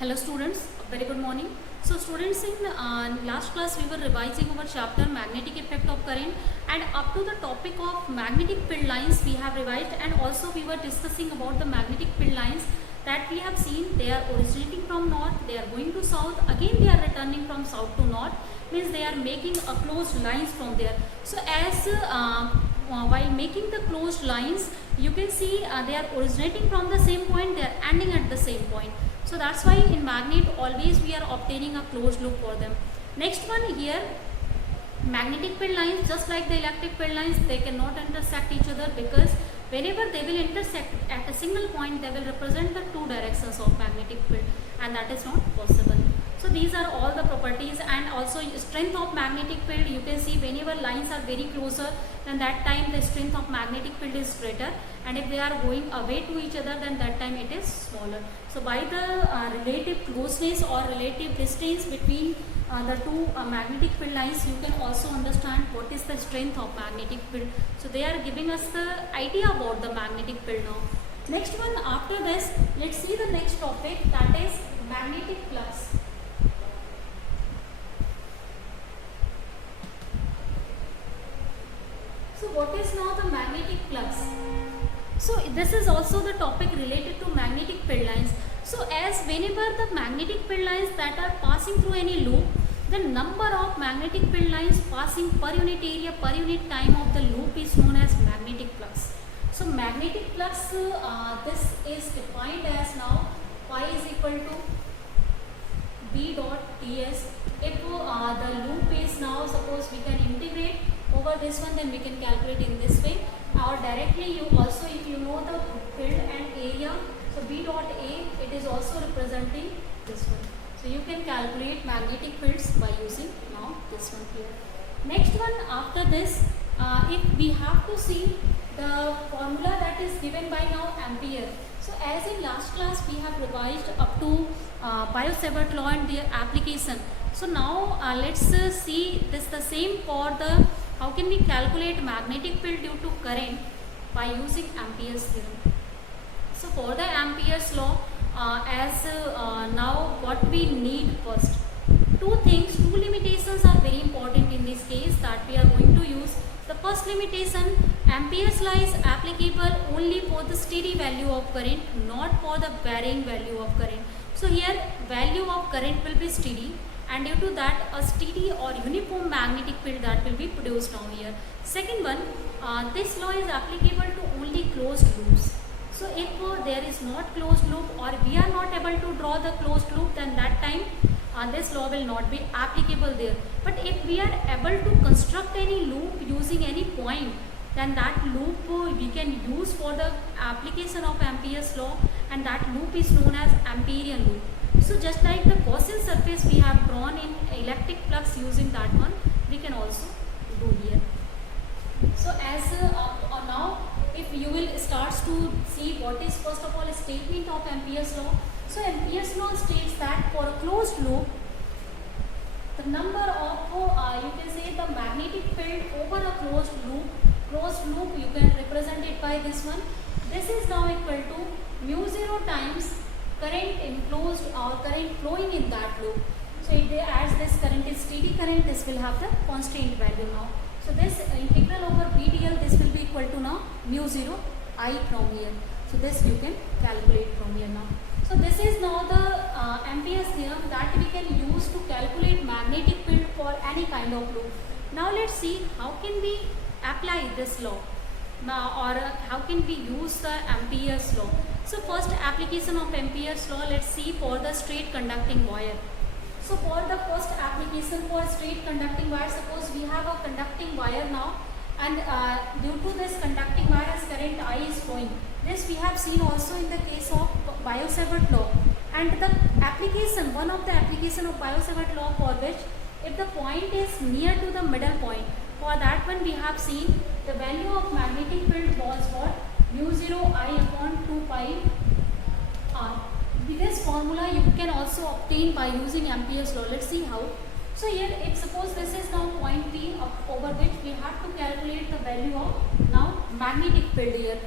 Hello students, very good morning. So students, in last class we were revising our chapter magnetic effect of current, and up to the topic of magnetic field lines we have revised, and also we were discussing about the magnetic field lines that we have seen. They are originating from north, they are going to south, again they are returning from south to north, means they are making a closed lines from there. So as while making the closed lines, you can see they are originating from the same point, they are ending at the same point. So that's why in magnet always we are obtaining a closed loop for them. Next one here, magnetic field lines, just like the electric field lines, they cannot intersect each other, because whenever they will intersect at a single point, they will represent the two directions of magnetic field, and that is not possible. So these are all the properties, and also strength of magnetic field. You can see whenever lines are very closer, then that time the strength of magnetic field is greater, and if they are going away to each other, then that time it is smaller. So by the relative closeness or relative distance between the two magnetic field lines, you can also understand what is the strength of magnetic field. So they are giving us the idea about the magnetic field now. Next one, after this, let's see the next topic, that is magnetic flux. So what is now the magnetic flux? So this is also the topic related to magnetic field lines. So as whenever the magnetic field lines that are passing through any loop, the number of magnetic field lines passing per unit area, per unit time of the loop is known as magnetic flux. So magnetic flux, this is defined as now phi is equal to B dot ds. If the loop is now, suppose we can integrate over this one, then we can calculate in this way, or directly you also, if you know the field and area, so B dot A, it is also representing this one. So you can calculate magnetic fields by using now this one here. Next one, after this, if we have to see the formula that is given by now ampere. So as in last class we have revised up to Biot-Savart law and their application. So now let's see this the same for the how can we calculate magnetic field due to current by using Ampere's theorem. So for the Ampere's law, now what we need first, two things, two limitations are very important in this case that we are going to use. The first limitation, Ampere's law is applicable only for the steady value of current, not for the varying value of current. So here value of current will be steady, and due to that a steady or uniform magnetic field that will be produced now here. Second one, this law is applicable to only closed loops. So if there is not closed loop, or we are not able to draw the closed loop, then that time this law will not be applicable there. But if we are able to construct any loop using any point, then that loop we can use for the application of Ampere's law, and that loop is known as Amperian loop. So just like the Gaussian surface we have drawn in electric flux using that one, we can also do here. So as now, if you will start to see what is first of all a statement of Ampere's law. So Ampere's law states that for a closed loop, the number of you can say the magnetic field over a closed loop you can represent it by this one. This is now equal to mu 0 times current enclosed or current flowing in that loop. So it as this current is steady current, this will have the constant value now. So this integral over VDL, this will be equal to now mu 0 I from here. So this you can calculate from here now. So this is now the Ampere's theorem that we can use to calculate magnetic field for any kind of loop. Now let's see how can we apply this law now, or how can we use the Ampere's law. So first application of Ampere's law, let's see for the straight conducting wire. So for the first application for straight conducting wire, suppose we have a conducting wire now, and due to this conducting wire as current I is flowing. This we have seen also in the case of Biot-Savart law, and the application, one of the application of Biot-Savart law for which if the point is near to the middle point, for that one we have seen the value of magnetic field was what, mu 0 I upon 2 pi r. With this formula you can also obtain by using Ampere's law. Let's see how. So here, if suppose this is now point P over which we have to calculate the value of now magnetic field here.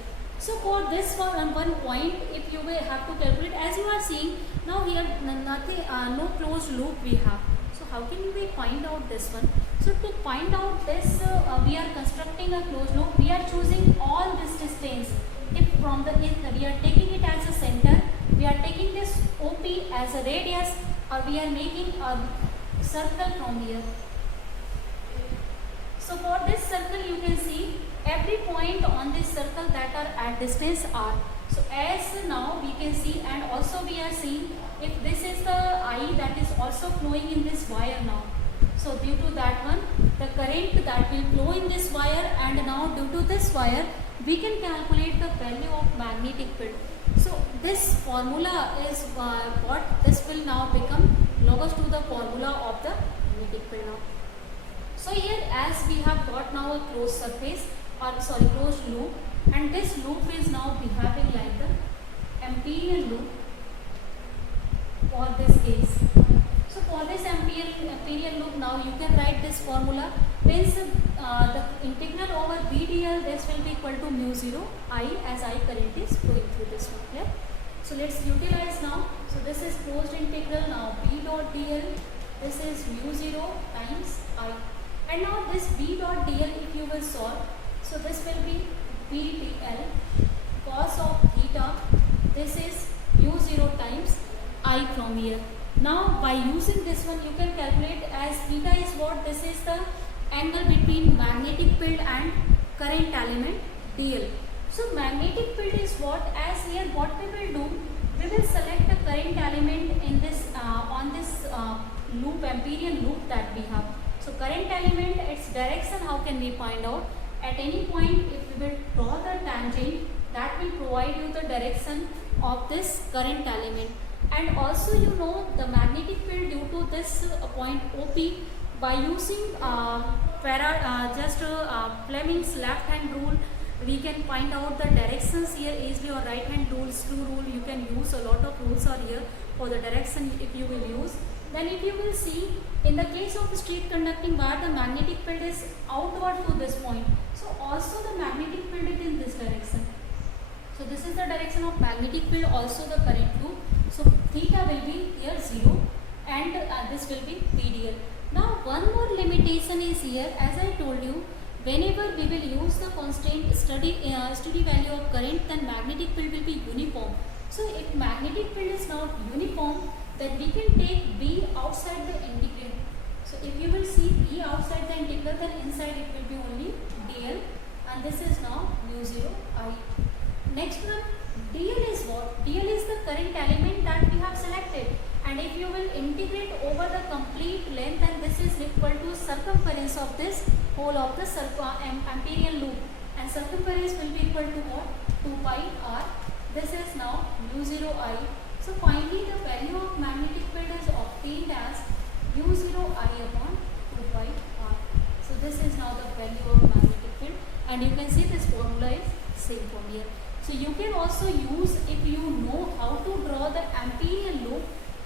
So for this one point, if you will have to calculate, as you are seeing now here, nothing, no closed loop we have. So how can we find out this one? So to find out this, we are constructing a closed loop. We are choosing all this distance. If from the we are taking it as a center, we are taking this OP as a radius, or we are making a circle from here. So for this circle, you can see every point on this circle that are at distance r. So as now we can see, and also we are seeing if this is the I that is also flowing in this wire now. So due to that one, the current that will flow in this wire, and now due to this wire, we can calculate the value of magnetic field. So this formula is what this will now become logos to the formula of the magnetic field now. So here, as we have got now a closed surface, or sorry, closed loop, and this loop is now behaving like the Amperian loop for this case. So for this Amperian loop, now you can write this formula. Means the integral over VdL, this will be equal to mu 0 I, as I current is flowing through this one. Yeah. So let's utilize now. So this is closed integral now. V dot dl. This is mu 0 times I. And now this V dot dl, if you will solve, so this will be VdL cos of theta. This is mu 0 times I from here. Now by using this one, you can calculate, as theta is what? This is the angle between magnetic field and current element dl. So magnetic field is what? As here, what we will do, we will select the current element in this on this loop, Amperian loop that we have. So current element, its direction, how can we find out? At any point, if we will draw the tangent, that will provide you the direction of this current element. And also, you know, the magnetic field due to this point OP, by using Fleming's left hand rule, we can find out the directions here easily, or right hand rules, two rule. You can use, a lot of rules are here for the direction if you will use. Then if you will see, in the case of straight conducting bar, the magnetic field is outward to this point. So also the magnetic field is in this direction. So this is the direction of magnetic field, also the current loop. So theta will be here 0, and this will be VdL. Now one more limitation is here, as I told you, whenever we will use the constant steady value of current, then magnetic field will be uniform. So if magnetic field is not uniform, then we can take V outside the integral. So if you will see V outside the integral, then inside it will be only dl, and this is now mu 0 I. Next one, dl is what? dl is the current element that we have selected, and if you will integrate over the complete length, and this is equal to circumference of this whole of the Amperian loop, and circumference will be equal to what? 2 pi r. This is now mu 0 I. So finally the value of magnetic field is obtained as mu 0 I upon 2 pi r. So this is now the value of magnetic field, and you can see this formula is same from here. So you can also use, if you know how to draw the Amperian loop,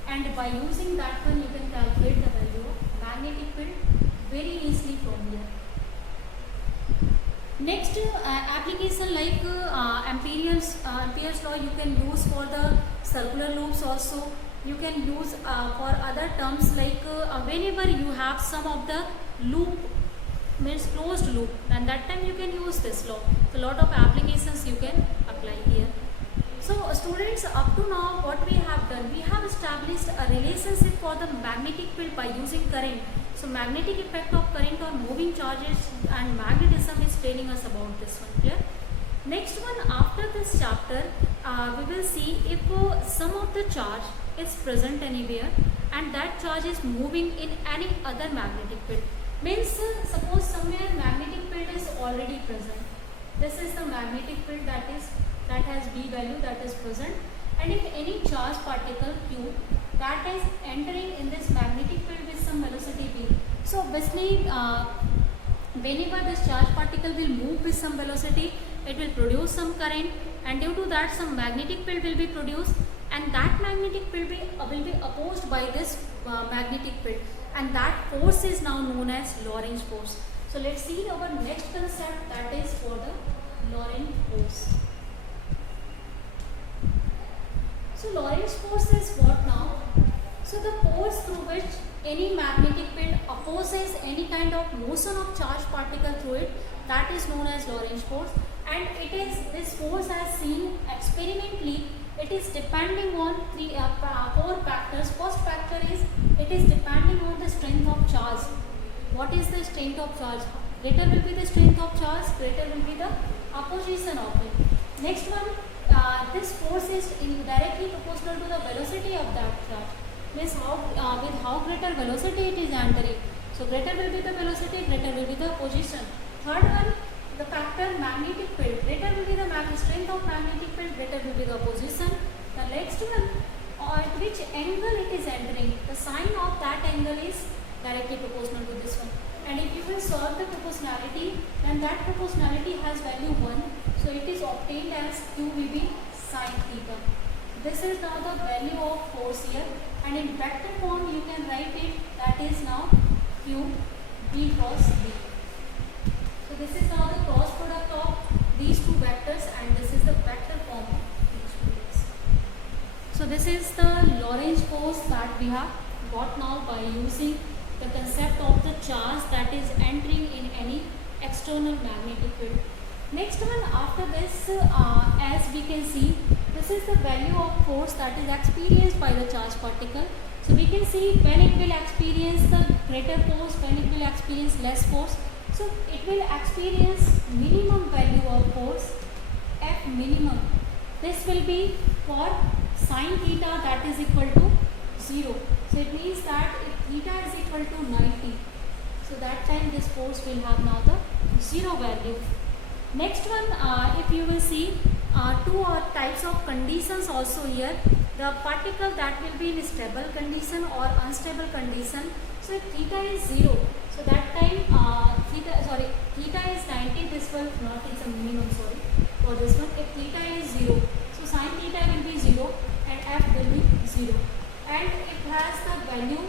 and by using that one you can calculate the value of magnetic field very easily from here. Next application like Ampere's law you can use for the circular loops also. You can use for other terms like whenever you have some of the loop, means closed loop, and that time you can use this law. So lot of applications you can apply here. So students, up to now what we have done, we have established a relationship for the magnetic field by using current. So magnetic effect of current on moving charges and magnetism is telling us about this one. Clear? Next one, after this chapter, we will see if some of the charge is present anywhere and that charge is moving in any other magnetic field. Means suppose somewhere magnetic field is already present. This is the magnetic field that has B value that is present, and if any charge particle Q that is entering in this magnetic field with some velocity V. So obviously whenever this charge particle will move with some velocity, it will produce some current, and due to that some magnetic field will be produced, and that magnetic field will be opposed by this magnetic field, and that force is now known as Lorentz force. So let's see our next concept, that is for the Lorentz force. So Lorentz force is what now? So the force through which any magnetic field opposes any kind of motion of charged particle through it, that is known as Lorentz force. And it is this force as seen experimentally. It is depending on four factors. First factor is it is depending on the strength of charge. What is the strength of charge? Greater will be the strength of charge, greater will be the opposition of it. Next one, this force is directly proportional to the velocity of that charge. Means with how greater velocity it is entering. So greater will be the velocity, greater will be the position. Third one, the factor magnetic field. Greater will be the strength of magnetic field, greater will be the position. The next one, at which angle it is entering. The sign of that angle is directly proportional to this one. And if you will solve the proportionality, then that proportionality has value 1. So it is obtained as QVB sin theta. This is now the value of force here. And in vector form you can write it, that is now Q B cross B. So this is now the cross product of these two vectors, and this is the vector form of these two things. So this is the Lorentz force that we have got now by using the concept of the charge that is entering in any external magnetic field. Next one, after this, as we can see, this is the value of force that is experienced by the charged particle. So we can see when it will experience the greater force, when it will experience less force. So it will experience minimum value of force, F minimum. This will be for sin theta, that is equal to 0. So it means that if theta is equal to 90, so that time this force will have now the 0 value. Next one, if you will see, two types of conditions also here. The particle that will be in stable condition or unstable condition. So if theta is 0, so that time theta is 90, this will not, it's a minimum, sorry, for this one. If theta is 0, so sin theta will be 0 and F will be 0. And it has the value,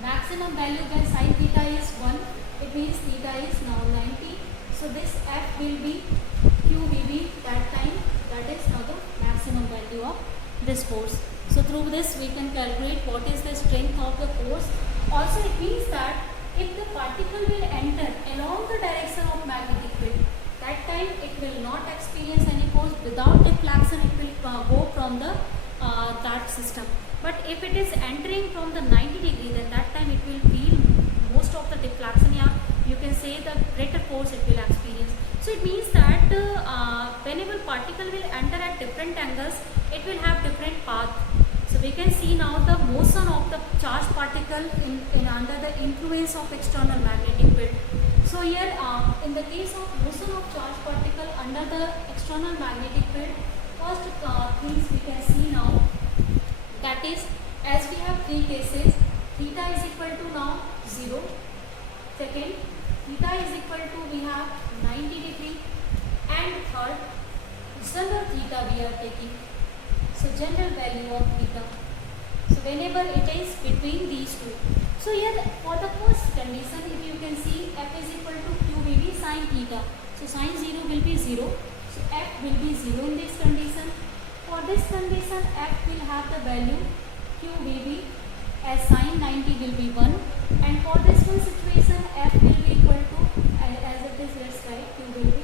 maximum value when sin theta is 1, it means theta is now 90. So this F will be QVB that time, that is now the maximum value of this force. So through this we can calculate what is the strength of the force. Also it means that if the particle will enter along the direction of magnetic field, that time it will not experience any force. Without deflection it will go from the that system. But if it is entering from the 90 degree, then that time it will feel most of the deflection. Yeah, you can say the greater force it will experience. So it means that whenever particle will enter at different angles, it will have different path. So we can see now the motion of the charged particle in under the influence of external magnetic field. So here in the case of motion of charged particle under the external magnetic field, first things we can see now, that is, as we have three cases, theta is equal to now 0. Second, theta is equal to we have 90 degree, and third, general theta we are taking. So general value of theta. So whenever it is between these two. So here for the first condition, if you can see, F is equal to QVB sin theta. So sin 0 will be 0. So F will be 0 in this condition. For this condition, F will have the value QVB as sin 90 will be 1. And for this one situation, F will be equal to, as it is, let's write, Q will be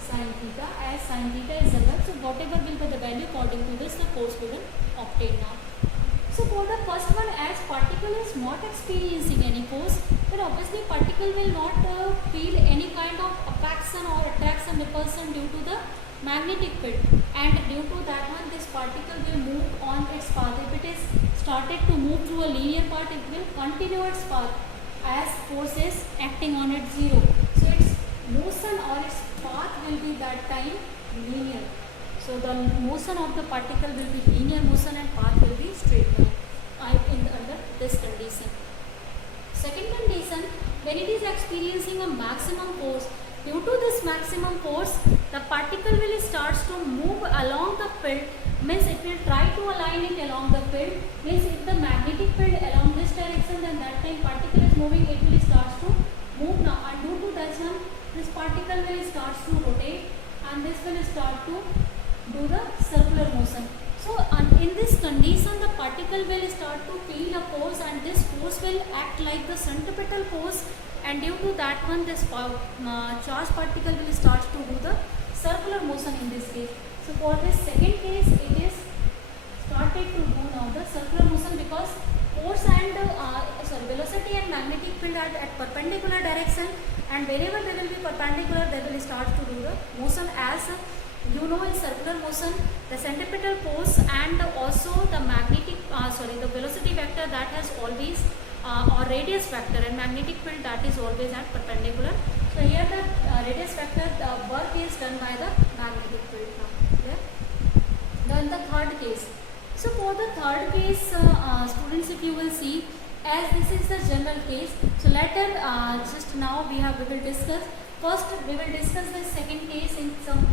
sin theta, as sin theta is general. So whatever will be the value, according to this, the force we will obtain now. So for the first one, as particle is not experiencing any force, then obviously particle will not feel any kind of attraction or repulsion due to the magnetic field, and due to that one this particle will move on its path. If it is started to move through a linear path, it will continue its path as force is acting on its 0. So its motion or its path will be that time linear. So the motion of the particle will be linear motion and path will be straight line under this condition. Second condition, when it is experiencing a maximum force, due to this maximum force, the particle will start to move along the field, means it will try to align it along the field, means if the magnetic field along this direction, then that time particle is moving, it will start to move now, and due to that one, this particle will start to rotate and this will start to do the circular motion. So condition, the particle will start to feel a force, and this force will act like the centripetal force, and due to that one, this charged particle will start to do the circular motion in this case. So for this second case, it is started to do now the circular motion, because force and velocity and magnetic field are at perpendicular direction, and wherever they will be perpendicular, they will start to do the motion. As you know, in circular motion, the centripetal force and also the the velocity vector, that has always or radius vector, and magnetic field, that is always at perpendicular. So here the radius vector, the work is done by the magnetic field now. Yeah. Then the third case. So for the third case, students, if you will see, as this is the general case, so later just now we will discuss. First we will discuss the second case in some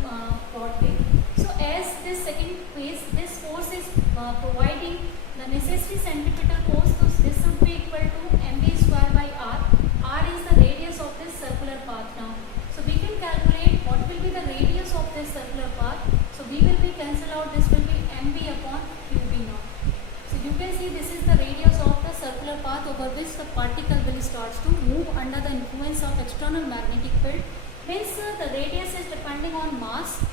broad way. So as this second case, this force is providing the necessary centripetal force, so this would be equal to mv square by r. R is the radius of this circular path now. So we can calculate what will be the radius of this circular path. So we will be cancel out, this will be mv upon qb now. So you can see this is the radius of the circular path over which the particle will start to move under the influence of external magnetic field. Means the radius is depending on mass,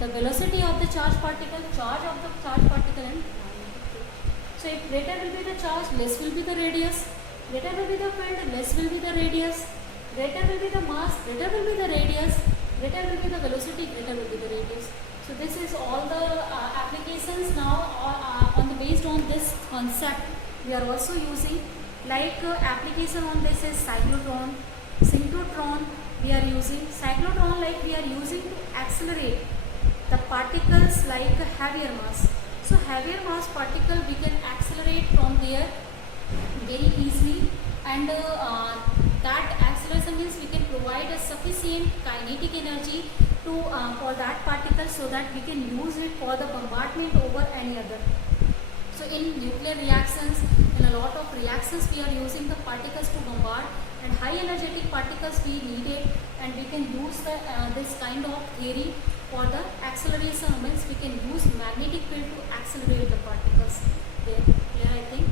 the velocity of the charged particle, charge of the charged particle, and magnetic field. So if greater will be the charge, less will be the radius. Greater will be the field, less will be the radius. Greater will be the mass, greater will be the radius. Greater will be the velocity, greater will be the radius. So this is all the applications now based on this concept we are also using. Like application on this is cyclotron, synchrotron we are using. Cyclotron, like we are using to accelerate the particles like heavier mass. So heavier mass particle we can accelerate from there very easily, and that acceleration means we can provide a sufficient kinetic energy to for that particle, so that we can use it for the bombardment over any other. So in nuclear reactions, in a lot of reactions, we are using the particles to bombard, and high energetic particles we need it, and we can use the this kind of theory for the acceleration. Means we can use magnetic field to accelerate the particles. There, clear I think.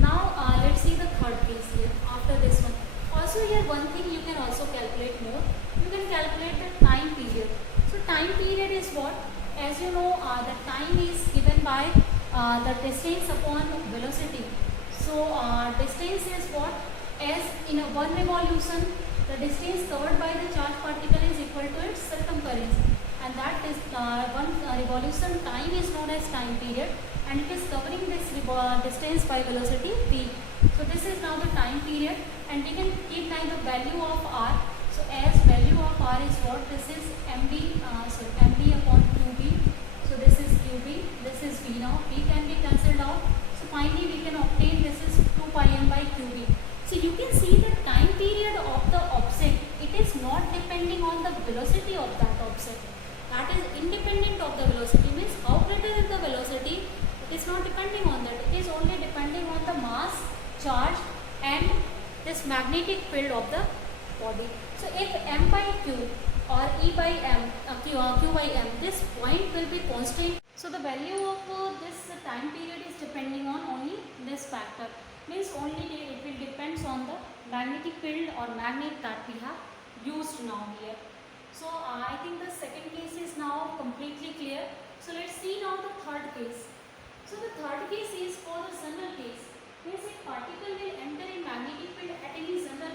Now let's see the third case here after this one. Also here one thing you can also calculate more. You can calculate the time period. So time period is what? As you know, the time is given by the distance upon velocity. So distance is what? As in a one revolution, the distance covered by the charged particle is equal to its circumference, and that is one revolution time is known as time period, and it is covering this distance by velocity v. So this is now the time period, and we can keep now the value of r. So as value of r is what? This is mv upon qb. So this is qb, this is v now. V can be cancelled out. So finally we can obtain this is 2 pi m by qb. So you can see the time period of the object, it is not depending on the velocity of that object. That is independent of the velocity. Means how greater is the velocity, it is not depending on that. It is only depending on the mass, charge, and this magnetic field of the body. So if m by q or e by m, q by m, this point will be constant. So the value of this time period is depending on only this factor. Means only it will depends on the magnetic field or magnet that we have used now here. So I think the second case is now completely clear. So let's see now the third case. So the third case is for the general case. Means a particle will enter in magnetic field at any general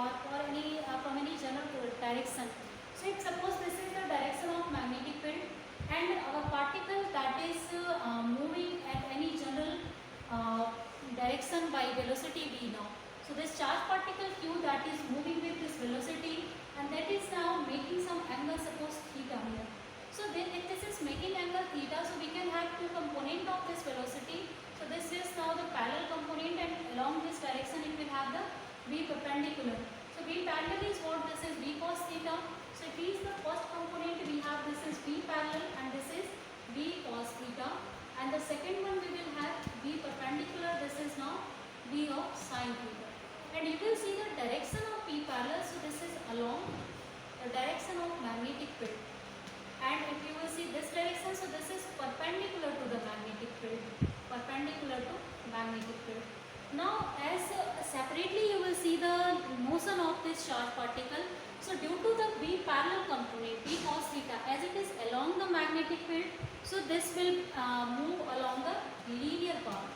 or for any from any general direction. So if suppose this is the direction of magnetic field, and our particle that is moving at any general direction by velocity v now. So this charged particle q that is moving with this velocity, and that is now making some angle, suppose theta here. So then if this is making angle theta, so we can have two component of this velocity. So this is now the parallel component, and along this direction it will have the v perpendicular. So v parallel is what? This is v cos theta. So if v is the first component, we have this is v parallel and this is v cos theta. And the second one we will have v perpendicular, this is now v of sin theta. And you will see the direction of p parallel, so this is along the direction of magnetic field. And if you will see this direction, so this is perpendicular to the magnetic magnetic field. Now as separately you will see the motion of this charged particle. So due to the B parallel component B cos theta, as it is along the magnetic field, so this will move along the linear path.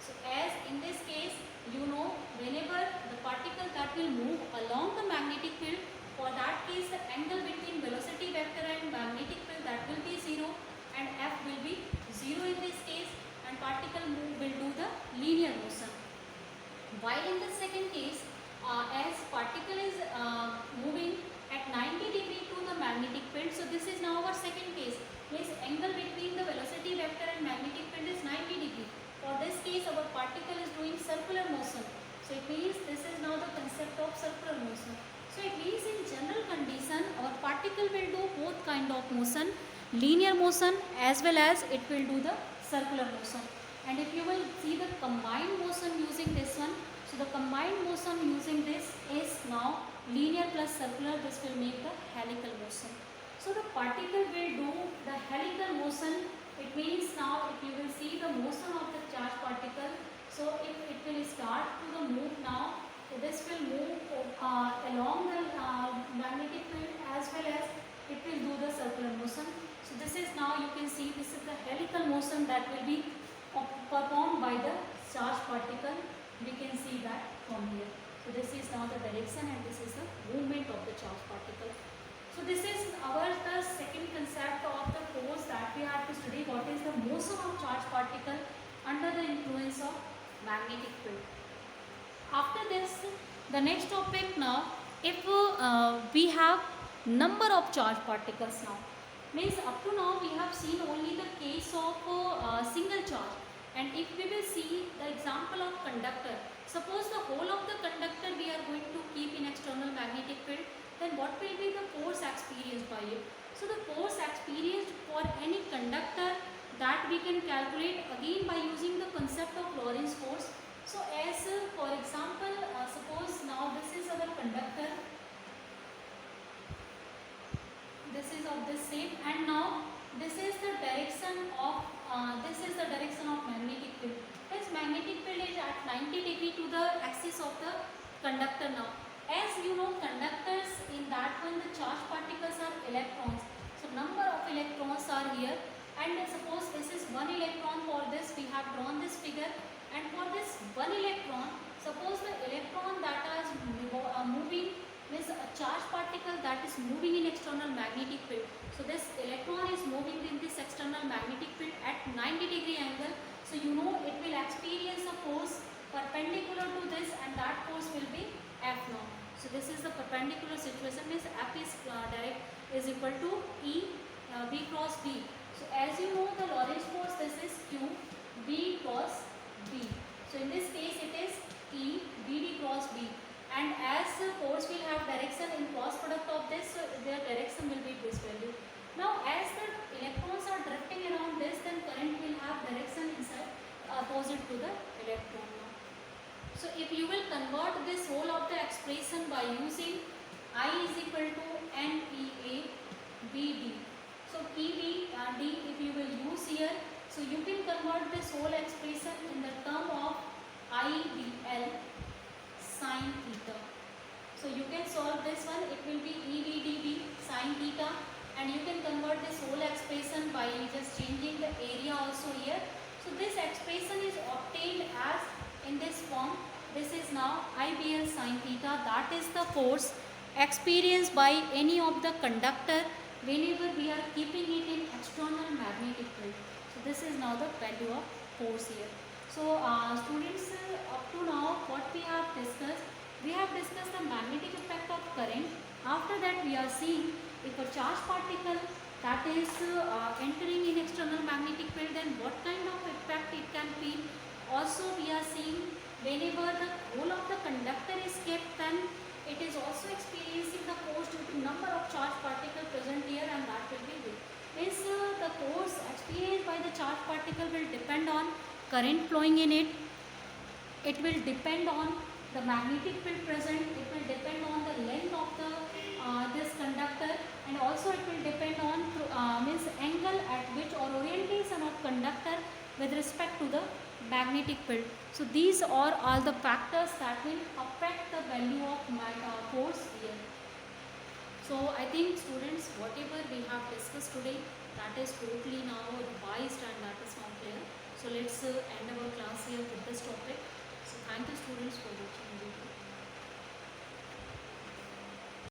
So as in this case, you know, whenever the particle that will move along the magnetic field, for that case the angle between velocity vector and magnetic field, that will be 0 and F will be 0 in this case, and particle will do the linear motion. While in the second case, as particle is moving at 90 degree to the magnetic field, so this is now our second case. Means angle between the velocity vector and magnetic field is 90 degree. For this case, our particle is doing circular motion. So it means this is now the concept of circular motion. So it means in general condition, our particle will do both kind of motion, linear motion as well as it will do the circular motion. And if you will see the combined motion using this one, so the combined motion using this is now linear plus circular, this will make the helical motion. So the particle will do the helical motion. It means now if you will see the motion of the charged particle, so if it will start to the move now, so this will move along the magnetic field as well as it will do the circular motion. So this is now you can see this is the helical motion that will be performed by the charged particle. We can see that from here. So this is now the direction and this is the movement of the charged particle. So this is the second concept of the force that we have to study. What is the motion of charged particle under the influence of magnetic field. After this, the next topic now, if we have number of charged particles now. Means up to now we have seen only the case of single charge, and if we will see the example of conductor, suppose the whole of the conductor we are going to keep in external magnetic field, then what will be the force experienced by it? So the force experienced for any conductor, that we can calculate again by using the concept of Lorentz force. So as for example, suppose now this is our conductor, this is of this shape, and now this is the direction of magnetic field. This magnetic field is at 90 degree to the axis of the conductor now. As you know, conductors, in that one the charged particles are electrons. So number of electrons are here, and suppose this is one electron. For this we have drawn this figure, and for this one electron, suppose the electron that is moving, means a charged particle that is moving in external magnetic field. So this electron is moving in this external magnetic field at 90 degree angle. So you know it will experience a force perpendicular to this, and that force will be F now. So this is the perpendicular situation, means F is direct is equal to E B cross B. So as you know the Lorentz force, this is Q B cross B. So in this case it is E B D cross B. And as force will have direction in cross product of this, so their direction will be this value. Now as the electrons are drifting around this, then current will have direction inside opposite to the electron. So if you will convert this whole of the expression by using I is equal to NEA BD. So PV and D if you will use here, so you can convert this whole expression in the term of IDL sin theta. So you can solve this one, it will be EVDB sin theta, and you can convert this whole expression by just changing the area also here. So this expression is obtained as in this form. This is now IBL sin theta, that is the force experienced by any of the conductor whenever we are keeping it in external magnetic field. So this is now the value of force here. So students, up to now what we have discussed the magnetic effect of current. After that we are seeing if a charged particle that is entering in external magnetic field, then what kind of effect it can feel. Also we are seeing whenever the whole of the conductor is kept, then it is also experiencing the force due to number of charged particles present here, and that will be big. Means the force experienced by the charged particle will depend on current flowing in it, it will depend on the magnetic field present, it will depend on the length of the this conductor, and also it will depend on means angle at which or orientation of conductor with respect to the magnetic field. So these are all the factors that will affect the value of force here. So I think students, whatever we have discussed today, that is totally now revised and that is now clear. So let's end our class here with this